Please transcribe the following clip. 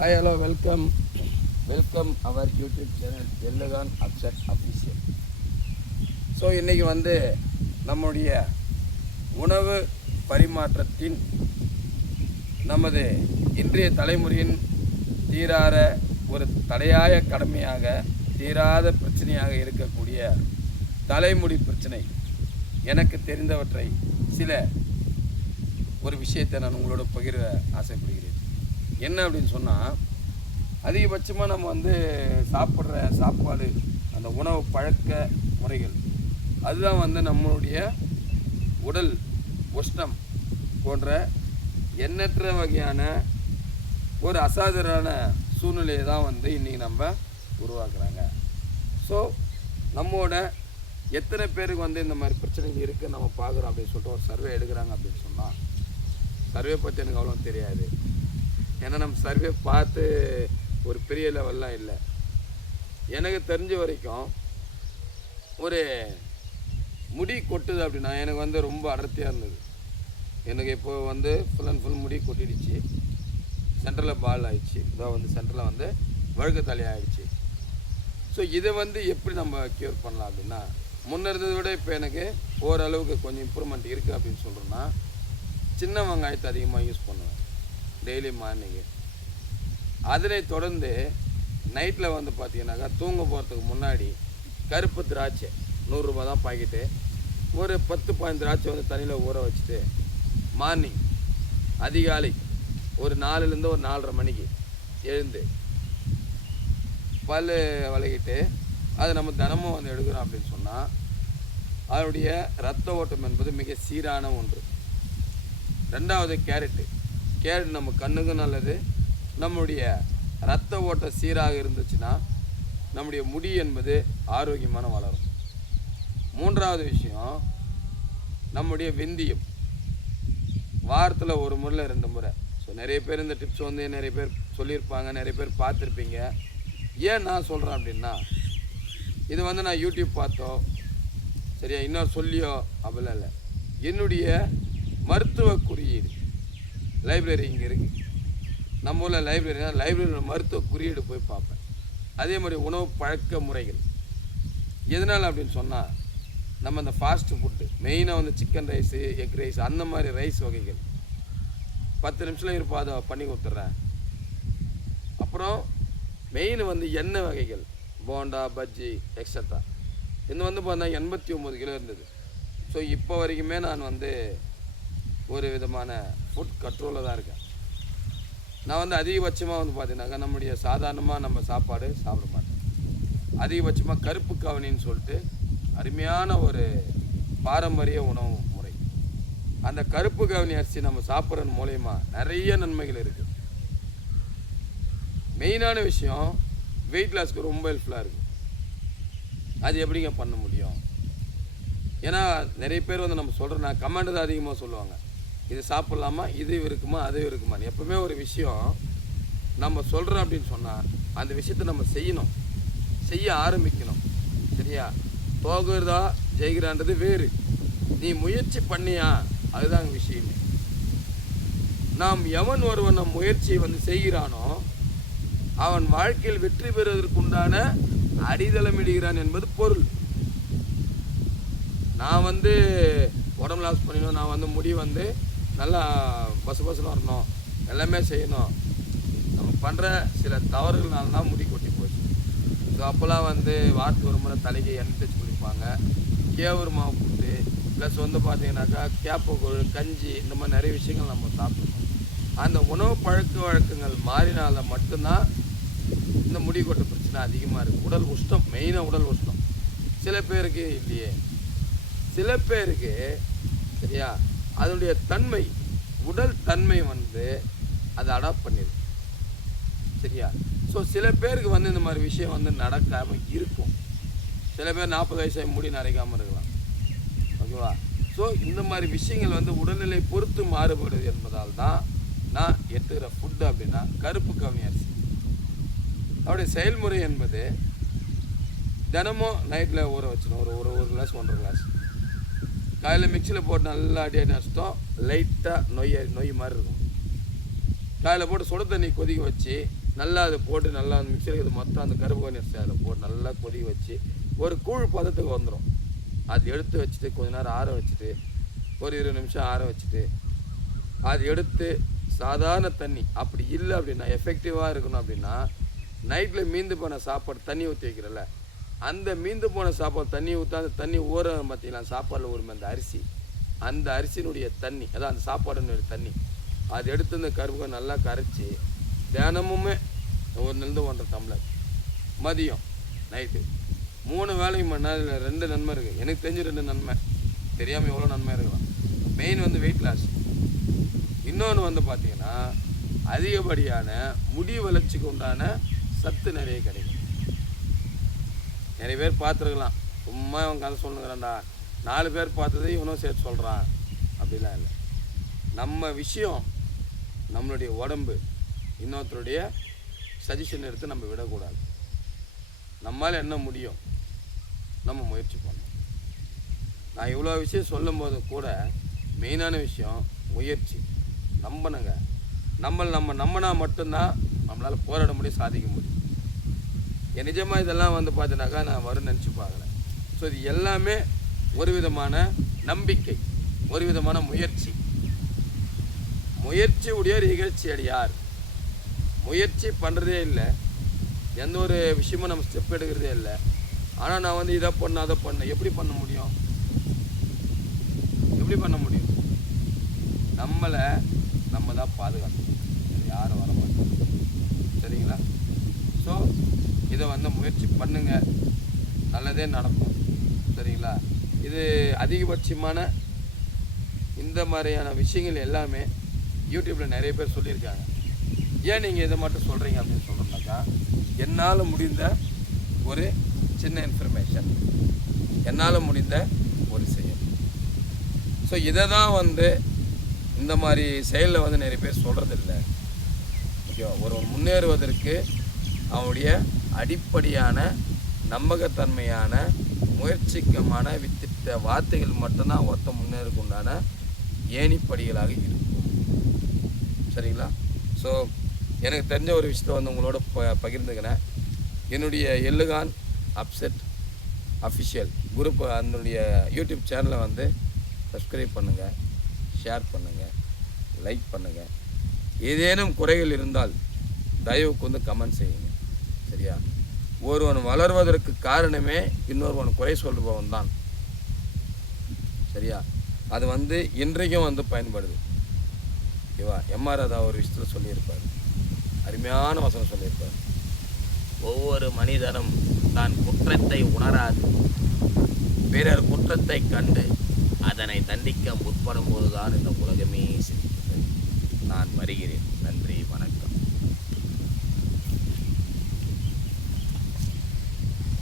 Hi hello welcome our YouTube channel எல்லுகான் upset official. So இன்றைக்கி நம்முடைய உணவு பரிமாற்றத்தின் நமது இன்றைய தலைமுறையின் தீராத ஒரு தலையாய கடமையாக தீராத பிரச்சனையாக இருக்கக்கூடிய தலைமுடி பிரச்சனை. எனக்கு தெரிந்தவற்றை சில ஒரு விஷயத்தை நான் உங்களோட பகிர ஆசைப்படுகிறேன். என்ன அப்படின்னு சொன்னால், அதிகபட்சமாக நம்ம சாப்பிட்ற சாப்பாடு, அந்த உணவு பழக்க முறைகள், அதுதான் நம்மளுடைய உடல் உஷ்ணம் போன்ற எண்ணற்ற வகையான ஒரு அசாதாரண சூழ்நிலையை தான் இன்றைக்கி நம்ம உருவாக்குறாங்க. ஸோ நம்மோட எத்தனை பேருக்கு இந்த மாதிரி பிரச்சனைகள் இருக்குது நம்ம பார்க்குறோம் அப்படின்னு சொல்லிட்டு ஒரு சர்வே எடுக்கிறாங்க அப்படின்னு சொன்னால், சர்வே பற்றி எனக்கு அவ்வளோ தெரியாது. ஏன்னா நம்ம சர்வே பார்த்து ஒரு பெரிய லெவல்லாம் இல்லை. எனக்கு தெரிஞ்ச வரைக்கும் ஒரு முடி கொட்டுது அப்படின்னா எனக்கு ரொம்ப அடர்த்தியாக இருந்தது. எனக்கு இப்போ ஃபுல் அண்ட் ஃபுல் முடி கொட்டிடுச்சு. சென்டரில் பால் ஆகிடுச்சு. இதான் சென்டரில் வழுக்க தலையாகிடுச்சு. ஸோ இதை எப்படி நம்ம க்யூர் பண்ணலாம் அப்படின்னா, முன்ன இருந்ததை விட இப்போ எனக்கு ஓரளவுக்கு கொஞ்சம் இம்ப்ரூவ்மெண்ட் இருக்குது அப்படின்னு சொல்கிறோன்னா, சின்ன வெங்காயத்தை அதிகமாக யூஸ் பண்ணுவேன் டெய்லி மார்னிங்கு. அதனை தொடர்ந்து நைட்டில் பார்த்தீங்கன்னாக்கா தூங்க போகிறதுக்கு முன்னாடி கருப்பு திராட்சை 100 ரூபா தான் பாக்கெட்டு, ஒரு 10-15 திராட்சை தண்ணியில் ஊற வச்சுட்டு மார்னிங் அதிகாலை ஒரு 4லேருந்து ஒரு 4:30 மணிக்கு எழுந்து பல் விளக்கிட்டு அதை நம்ம தினமும் எடுக்கிறோம் அப்படின்னு சொன்னால், அதனுடைய இரத்த ஓட்டம் என்பது மிக சீரான ஒன்று. ரெண்டாவது கேரட் நம்ம கண்ணுக்கும் நல்லது. நம்முடைய இரத்த ஓட்டம் சீராக இருந்துச்சுன்னா நம்முடைய முடி என்பது ஆரோக்கியமான வளரும். மூன்றாவது விஷயம், நம்முடைய வெந்தயம் வாரத்தில் 1 முறை 2 முறை. ஸோ நிறைய பேர் இந்த டிப்ஸ் நிறைய பேர் சொல்லியிருப்பாங்க, நிறைய பேர் பார்த்துருப்பீங்க. ஏன் நான் சொல்கிறேன் அப்படின்னா, இது நான் யூடியூப் பார்த்தோ சரியா, இன்னொரு சொல்லியோ அப்படிலாம் இல்லை. என்னுடைய மருத்துவ குறியீடு லைப்ரரி இங்கே இருக்குது. நம்ம ஊரில் லைப்ரரியில் மருத்துவ குறியீடு போய் பார்ப்பேன். அதே மாதிரி உணவு பழக்க முறைகள். எதனால் அப்படின்னு சொன்னால், நம்ம இந்த ஃபாஸ்ட் ஃபுட்டு மெயினாக சிக்கன் ரைஸு, எக் ரைஸ், அந்த மாதிரி ரைஸ் வகைகள் 10 நிமிஷத்தில் இருப்போம், அதை பண்ணி கொடுத்துட்றேன். அப்புறம் மெயின் எண்ணெய் வகைகள், போண்டா, பஜ்ஜி எக்ஸட்ரா. இது பார்த்தா 89 கிலோ இருந்தது. ஸோ இப்போ வரைக்குமே நான் ஒரு விதமான ஃபுட் கண்ட்ரோலில் தான் இருக்கேன். நான் அதிகபட்சமாக பார்த்தீங்கன்னாக்கா நம்முடைய சாதாரணமாக நம்ம சாப்பாடு சாப்பிட மாட்டேன். அதிகபட்சமாக கருப்பு கவனின்னு சொல்லிட்டு அருமையான ஒரு பாரம்பரிய உணவு முறை. அந்த கருப்பு கவனி அரிசி நம்ம சாப்பிட்றது மூலயமா நிறைய நன்மைகள் இருக்குது. மெயினான விஷயம், வெயிட் லாஸ்க்கு ரொம்ப ஹெல்ப்ஃபுல்லாக இருக்குது. அது எப்படிங்க பண்ண முடியும்? ஏன்னா நிறைய பேர் நம்ம சொல்கிறேன்னா கமெண்ட் தான் அதிகமாக சொல்லுவாங்க, இது சாப்பிட்லாமா, இது இருக்குமா, அது இருக்குமா. எப்பவுமே ஒரு விஷயம் நம்ம சொல்கிறோம் அப்படின்னு சொன்னால் அந்த விஷயத்தை நம்ம செய்ய ஆரம்பிக்கணும். சரியா? போகிறதா ஜெயிக்கிறான்றது வேறு, நீ முயற்சி பண்ணியா அதுதாங்க விஷயமே. நாம் எவன் ஒருவன் நம் முயற்சியை செய்கிறானோ அவன் வாழ்க்கையில் வெற்றி பெறுவதற்குண்டான அடித்தளமிடுகிறான் என்பது பொருள். நான் உடம்பு லாஸ் பண்ணிடணும், நான் முடி நல்லா பசுன்னு வரணும், எல்லாமே செய்யணும். நம்ம பண்ணுற சில தவறுகள்னால தான் முடி கொட்டி போச்சு. ஸோ அப்போல்லாம் வாரத்துக்கு 1 முறை தலைக்கு எண்ணெய் தேய்ச்சி குளிப்பாங்க. கேவுரு மாவு புட்டு ப்ளஸ் பார்த்தீங்கன்னாக்கா கேப்பக்கூழ், கஞ்சி, இந்த மாதிரி நிறைய விஷயங்கள் நம்ம சாப்பிடணும். அந்த உணவு பழக்க வழக்கங்கள் மாறினால மட்டும்தான் இந்த முடி கொட்ட பிரச்சனை அதிகமாக இருக்குது. உடல் உஷ்ணம், மெயினாக உடல் உஷ்ணம். சில பேருக்கு இல்லையே, சில பேருக்கு சரியா அதனுடைய தன்மை, உடல் தன்மை அதை அடாப்ட் பண்ணிடுது. சரியா? ஸோ சில பேருக்கு இந்த மாதிரி விஷயம் நடக்காமல் இருக்கும். சில பேர் 40 வயசாக முடி நரைக்காமல் இருக்கலாம். ஓகேவா? ஸோ இந்த மாதிரி விஷயங்கள் உடல்நிலை பொறுத்து மாறுபடுது என்பதால் தான் நான் எடுத்துக்கிற ஃபுட்டு அப்படின்னா கருப்பு கவனி அரிசி. அவருடைய செயல்முறை என்பது தினமும் நைட்டில் ஊற வச்சிடும். ஒரு கிளாஸ் 1.5 கிளாஸ் காலையில் மிக்சியில் போட்டு நல்லா அடியாக நஷ்டம், லைட்டாக நொய் மாதிரி இருக்கும். காலையில் போட்டு சுட தண்ணி கொதிக்க வச்சு நல்லா அதை போட்டு நல்லா அந்த மிக்சருக்கு இது மொத்தம் அந்த கருப்பு கண்ணி அதில் போட்டு நல்லா கொதி வச்சு ஒரு கூழ் பதத்துக்கு வந்துடும். அது எடுத்து வச்சுட்டு கொஞ்ச நேரம் ஆற வச்சுட்டு ஒரு 20 நிமிஷம் ஆற வச்சுட்டு அது எடுத்து சாதாரண தண்ணி, அப்படி இல்லை அப்படின்னா எஃபெக்டிவாக இருக்கணும் அப்படின்னா நைட்டில் மீந்து போன சாப்பாடு தண்ணி ஊற்றி வைக்கிறல்ல, அந்த மீந்து போன சாப்பாடு தண்ணி ஊற்றா அந்த தண்ணி ஊற பார்த்தீங்களா சாப்பாடில் ஊறுமே அந்த அரிசி, அந்த அரிசியினுடைய தண்ணி அதான் அந்த சாப்பாடுனுடைய தண்ணி அது எடுத்து இந்த கரும்பு நல்லா கரைச்சி தினமுமே 1-1.5 டம்ளர் மதியம் நைட்டு 3 வேளையும் பண்ணால் அதில் 2 நன்மை இருக்குது. எனக்கு தெரிஞ்சு 2 நன்மை, தெரியாமல் எவ்வளோ நன்மை இருக்கலாம். மெயின் வந்து வெயிட் லாஸ், இன்னொன்று வந்து பார்த்திங்கன்னா அதிகப்படியான முடி வளர்ச்சிக்கு உண்டான சத்து நிறைய கிடைக்கும். நிறைய பேர் பார்த்துருக்கலாம், சும்மா அவன் கதை சொல்லுங்கிறான்டா, 4 பேர் பார்த்ததை இவனும் சேர்த்து சொல்கிறான் அப்படிலாம் இல்லை. நம்ம விஷயம் நம்மளுடைய உடம்பு இன்னொருத்தருடைய சஜஷன் எடுத்து நம்ம விடக்கூடாது. நம்மளால் என்ன முடியும் நம்ம முயற்சி பண்ணணும். நான் இவ்வளோ விஷயம் சொல்லும் போது கூட மெயினான விஷயம் முயற்சி. நம்பணுங்க, நம்ம நம்பினா மட்டும்தான் நம்மளால் போராட முடியும், சாதிக்க முடியும். என் நிஜமாக இதெல்லாம் வந்து பார்த்தீங்கன்னாக்கா நான் வரும்னு நினச்சி பார்க்குறேன். ஸோ இது எல்லாமே ஒரு விதமான நம்பிக்கை, ஒரு விதமான முயற்சி. முயற்சி உடையார் இகழ்ச்சி அடியார். முயற்சி பண்ணுறதே இல்லை, எந்த ஒரு விஷயமும் நம்ம ஸ்டெப் எடுக்கிறதே இல்லை. ஆனால் நான் வந்து இதை பண்ண அதை பண்ண எப்படி பண்ண முடியும்? எப்படி பண்ண முடியும்? நம்மளை நம்ம தான் பாதுகாக்கணும், யாரும் வர மாட்டோம். சரிங்களா? ஸோ இதை வந்து முயற்சி பண்ணுங்க, நல்லதே நடக்கும். சரிங்களா? இது அதிகபட்சமான இந்த மாதிரியான விஷயங்கள் எல்லாமே யூடியூப்பில் நிறைய பேர் சொல்லியிருக்காங்க. ஏன் நீங்கள் இதை மட்டும் சொல்கிறீங்க அப்படின்னு சொல்கிறோம்னாக்கா, என்னால் முடிந்த ஒரு சின்ன இன்ஃபர்மேஷன், என்னால் முடிந்த ஒரு செயல். ஸோ இதை தான் வந்து இந்த மாதிரி செயலில் வந்து நிறைய பேர் சொல்கிறதில்ல. ஓகேவா? ஒரு முன்னேறுவதற்கு அவனுடைய அடிப்படையான நம்பகத்தன்மையான முயற்சிக்கமான வித்திட்ட வார்த்தைகள் மட்டும்தான் ஒருத்த முன்னேறுக்கு உண்டான ஏணிப்படிகளாக இருக்கும். சரிங்களா? ஸோ எனக்கு தெரிஞ்ச ஒரு விஷயத்தை வந்து உங்களோட பகிர்ந்துக்கிறேன். என்னுடைய எல்லுகான் அப்செட் அஃபிஷியல் குரூப் அதனுடைய யூடியூப் சேனலை வந்து சப்ஸ்கிரைப் பண்ணுங்கள், ஷேர் பண்ணுங்கள், லைக் பண்ணுங்கள். ஏதேனும் குறைகள் இருந்தால் தயவுக்கு வந்து கமெண்ட் செய்யுங்க. சரியா? ஒருவன் வளர்வதற்கு காரணமே இன்னொருவன் குறை சொல்பவன் தான். சரியா? அது வந்து இன்றைக்கும் வந்து பயன்படுது. ஓகேவா? எம்ஆர் ராதா ஒரு விஷயத்தில் சொல்லியிருப்பார், அருமையான வசனம் சொல்லியிருப்பார். ஒவ்வொரு மனிதனும் தான் குற்றத்தை உணராது பிறர் குற்றத்தை கண்டு அதனை தண்டிக்க முற்படும் போதுதான் இந்த உலகமே சிரிக்கிறது. நான் வருகிறேன். நன்றி.